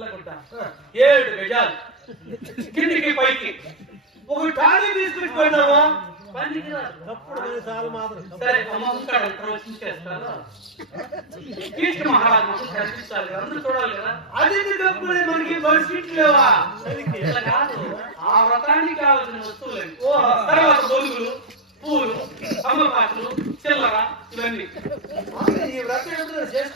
ಅಲ್ಲ ಗೊತ್ತಾ ಹೇಳ್ ಬಿಜಲ್ ಕಿಂಡಿಗೆ ಪೈಕಿ ಒಗು ತಾಳಿ ದಿಸ್ಕೊಂಡ ನಾವು ಬನ್ನಿಗೆ ಕಪ್ಪಡನೇ ತಾಳ ಮಾತ್ರ ಸರಿ ನಮಸ್ಕಾರ ಪ್ರವಚನಕ್ಕೆ ಆಸನ ಪೂರು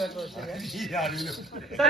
arkadaşlar. İyi yani.